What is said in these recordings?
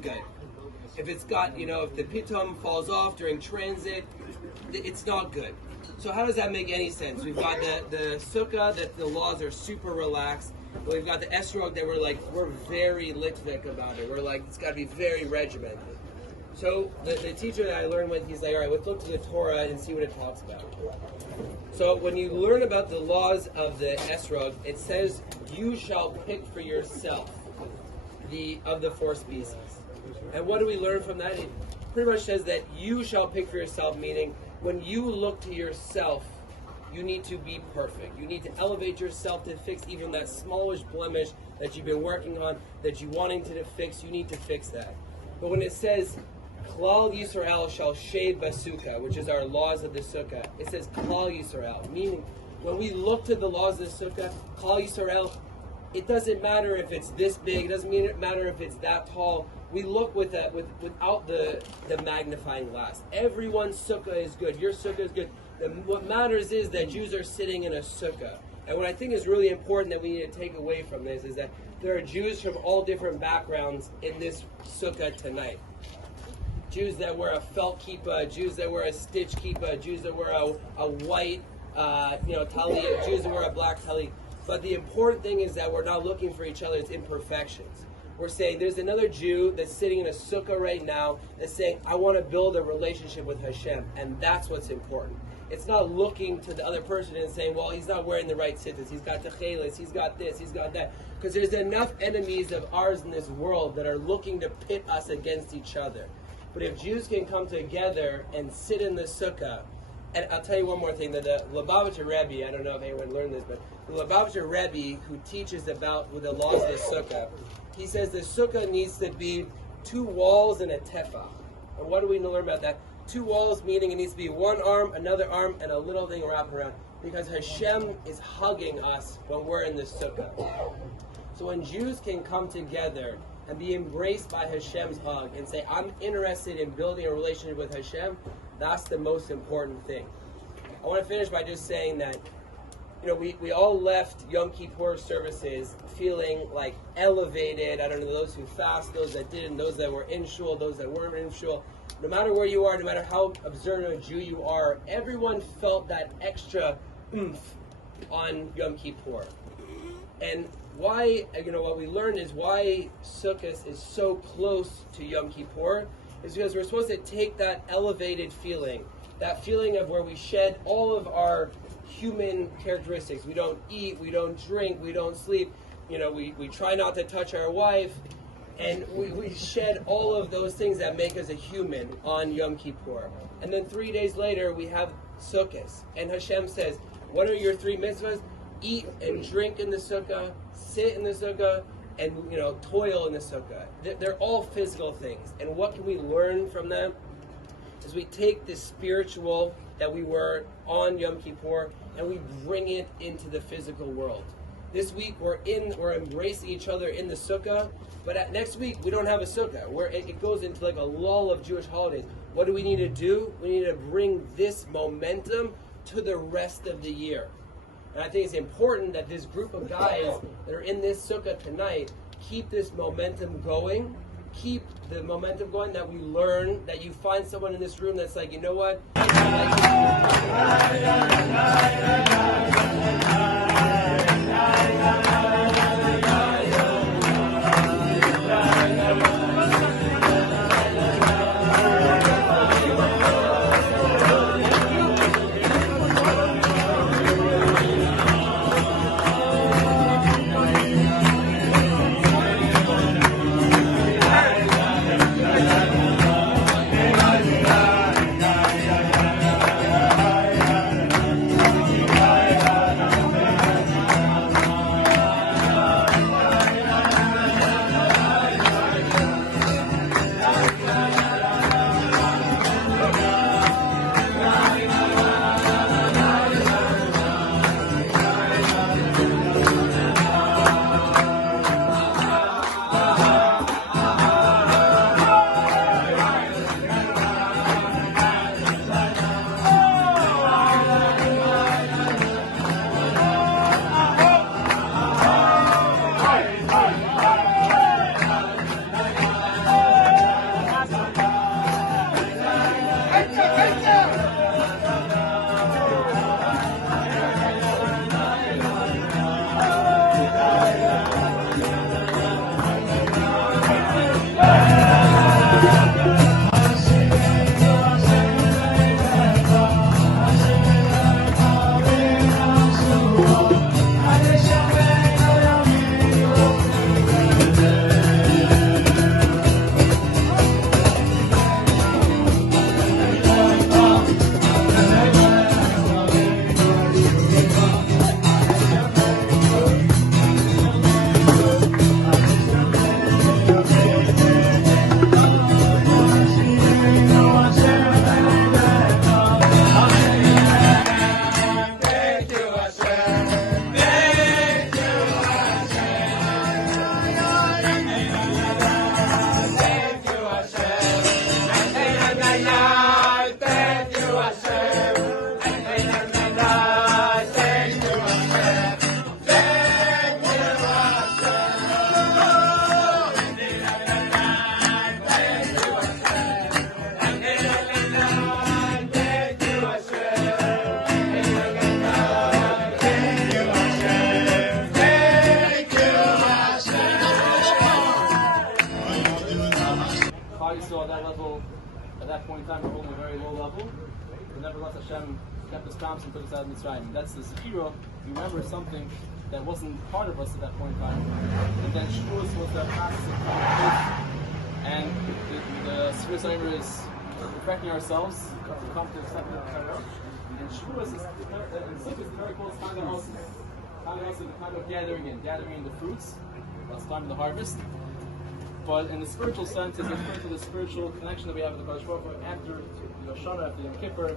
isn't good. If it's got, if the pitum falls off during transit, it's not good. So how does that make any sense? We've got the sukkah that the laws are super relaxed. But we've got the esrog that we're very litvik about it. We're like, it's got to be very regimented. So the teacher that I learned with, he's like, all right, let's look to the Torah and see what it talks about. So when you learn about the laws of the esrog, it says, you shall pick for yourself of the 4 species. And what do we learn from that? It pretty much says that you shall pick for yourself, meaning when you look to yourself, you need to be perfect. You need to elevate yourself to fix even that smallish blemish that you've been working on, that you're wanting to fix. You need to fix that. But when it says, Klal Yisrael shall shave basukah, which is our laws of the sukkah, it says Klal Yisrael, meaning when we look to the laws of the sukkah, Klal Yisrael, it doesn't matter if it's this big, it doesn't matter if it's that tall. We look without the magnifying glass. Everyone's sukkah is good. Your sukkah is good. What matters is that Jews are sitting in a sukkah. And what I think is really important that we need to take away from this is that there are Jews from all different backgrounds in this sukkah tonight. Jews that wear a felt kippah, Jews that wear a stitch kippah, Jews that wear a white talit, Jews that wear a black talit. But the important thing is that we're not looking for each other's imperfections. We're saying there's another Jew that's sitting in a sukkah right now that's saying, I want to build a relationship with Hashem. And that's what's important. It's not looking to the other person and saying, well, he's not wearing the right tzitzis, he's got techeles, he's got this, he's got that. Because there's enough enemies of ours in this world that are looking to pit us against each other. But if Jews can come together and sit in the sukkah, and I'll tell you one more thing, that the Lubavitcher Rebbe, I don't know if anyone learned this, but the Lubavitcher Rebbe, who teaches about with the laws of the sukkah, he says the sukkah needs to be 2 walls and a tefach. And what do we learn about that? 2 walls, meaning it needs to be 1 arm, another arm, and a little thing wrapped around. Because Hashem is hugging us when we're in the sukkah. So when Jews can come together and be embraced by Hashem's hug and say, I'm interested in building a relationship with Hashem, that's the most important thing. I want to finish by just saying that, we all left Yom Kippur services feeling like elevated. I don't know, those who fast, those that didn't, those that were in shul, those that weren't in shul. No matter where you are, no matter how observant a Jew you are, everyone felt that extra oomph on Yom Kippur. And why, what we learned is why Sukkot is so close to Yom Kippur is because we're supposed to take that elevated feeling, that feeling of where we shed all of our human characteristics. We don't eat, we don't drink, we don't sleep, we try not to touch our wife, and we shed all of those things that make us a human on Yom Kippur. And then 3 days later we have Sukkot, and Hashem says, what are your 3 mitzvahs? Eat and drink in the sukkah, sit in the sukkah, and toil in the sukkah. They're all physical things. And what can we learn from them? Is we take the spiritual that we were on Yom Kippur and we bring it into the physical world. This week we're embracing each other in the sukkah, but next week we don't have a sukkah. It goes into like a lull of Jewish holidays. What do we need to do? We need to bring this momentum to the rest of the year. And I think it's important that this group of guys that are in this sukkah tonight keep this momentum going. Keep the momentum going, that we learn, that you find someone in this room that's like, you know what? Yisrael at that level, at that point in time, were holding a very low level. But nevertheless, Hashem kept His promise and took us out of Mitzrayim. That's the Zechira. We remember something that wasn't part of us at that point in time. And then Shavuos was that process of coming. And the Sfiras Omer is perfecting ourselves to come to accept the Torah. And Shavuos is, and Sukkah is very close to Chag HaOsim. Chag HaOsim is the time of gathering in the fruits. That's the time of the harvest. But in the spiritual sense, it's referring to the spiritual connection that we have with the Kadosh Baruch Hu after Rosh Hashanah, after Yom Kippur,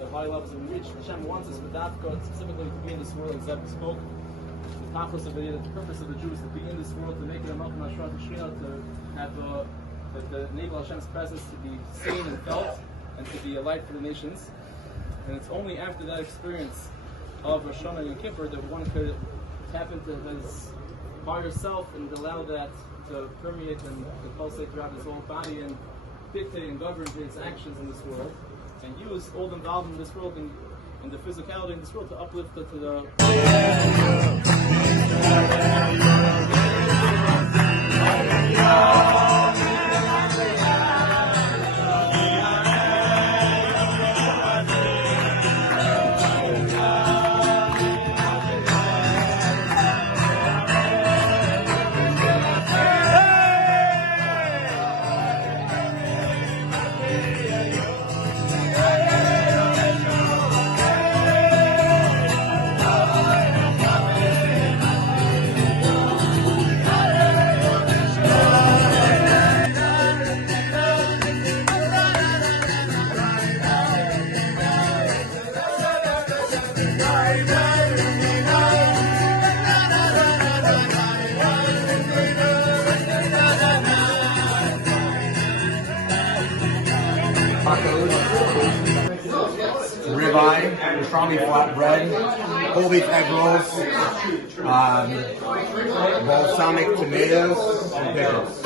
the high levels that we reach. Hashem wants us with Dafka specifically to be in this world, as Zeb spoke. The purpose of the Jews is to be in this world, to make it a Malchum Hashrat Shechina, to have to enable Hashem's presence to be seen and felt, and to be a light for the nations. And it's only after that experience of Rosh Hashanah and Yom Kippur that one could tap into his higher self and allow that to permeate and to pulsate throughout his whole body and dictate and govern his actions in this world, and use all the involvement in this world and the physicality in this world to uplift it to the ribeye, pastrami flatbread, whole beef egg rolls, balsamic tomatoes, and pickles.